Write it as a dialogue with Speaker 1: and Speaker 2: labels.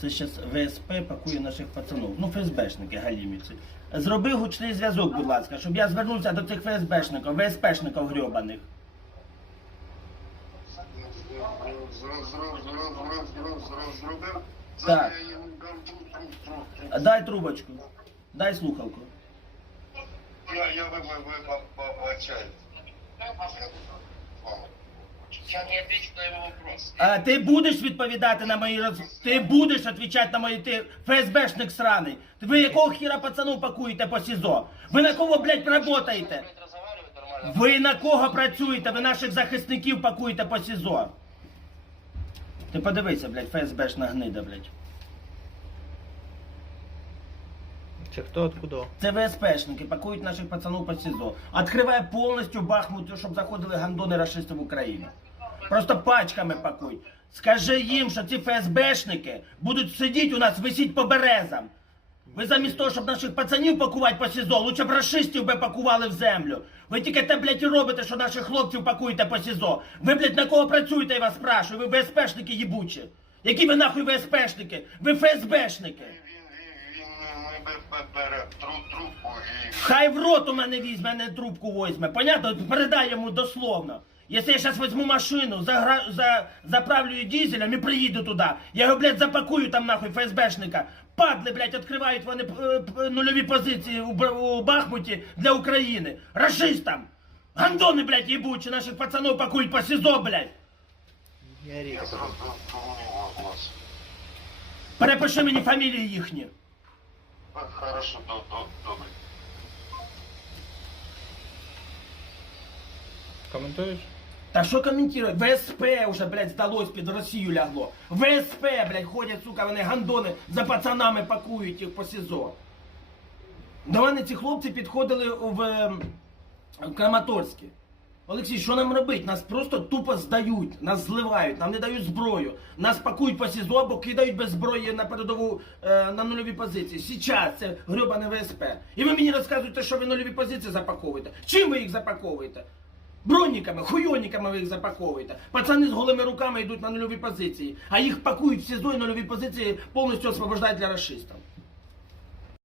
Speaker 1: Це зараз ВСП пакує наших пацанів. Ну, ФСБшники галіміці. Зроби гучний зв'язок, будь ласка, щоб я звернувся до цих ФСБшників, ВСПшників грьобаних. Так. Дай трубочку. Дай слухавку.
Speaker 2: Я, я вы,
Speaker 3: на его вопрос.
Speaker 1: А ти будеш відповідати на мої роз... Ти будеш відповідати на мої ти ФСБшник сраний. Ви якого хіра пацану пакуєте по СІЗО? Ви на кого, блядь, працюєте? Ви на кого працюєте? Ви наших захисників пакуєте по СІЗО. Ти подивися, блядь, ФСБшна гнида, блядь.
Speaker 4: Це хто откуда?
Speaker 1: Це ВСПшники пакують наших пацанів по СІЗО. Откриває повністю Бахмут, щоб заходили гандони рашисти в Україну. Просто пачками пакують. Скажи їм, що ці ФСБшники будуть сидіти у нас, висіть по березам. Ви замість того, щоб наших пацанів пакувати по СІЗО, лучше б рашистів би пакували в землю. Ви тільки те, блядь, і робите, що наших хлопців пакуєте по СІЗО. Ви, блядь, на кого працюєте, я вас спрашиваю, ви ВСПшники їбучі. Які ви нахуй ВСПшники? Ви ФСБшники. Хай в рот у мене візьме, не трубку возьме. Понятно? Передай йому дословно. Якщо я зараз візьму машину, загра... за... заправлю її дизелем і приїду туди, я його, блядь, запакую там нахуй ФСБшника. Падли, блядь, відкривають вони е, нульові позиції у, у Бахмуті для України. Рашистам! Гандони, блядь, їбучі, наших пацанов пакують по СІЗО, блядь.
Speaker 4: Я.
Speaker 1: Перепиши мені фамілії їхні.
Speaker 2: Хорошо, до- до- добре.
Speaker 4: Коментуєш?
Speaker 1: Та що коментувати? ВСП уже, блядь, здалось під Росію лягло. ВСП, блядь, ходять, сука, вони гандони за пацанами пакують їх по СІЗО. До мене ці хлопці підходили в, ем, в Краматорське. Олексій, що нам робити? Нас просто тупо здають, нас зливають, нам не дають зброю. Нас пакують по СІЗО або кидають без зброї на передову е, на нульові позиції. Сейчас це гребане ВСП. І ви мені розказуєте, що ви нульові позиції запаковуєте. Чим ви їх запаковуєте? Бронниками, хуйонниками ви їх запаковуєте. Пацани з голими руками йдуть на нульові позиції, а їх пакують в СІЗО і нульові позиції повністю освобождають для расистів.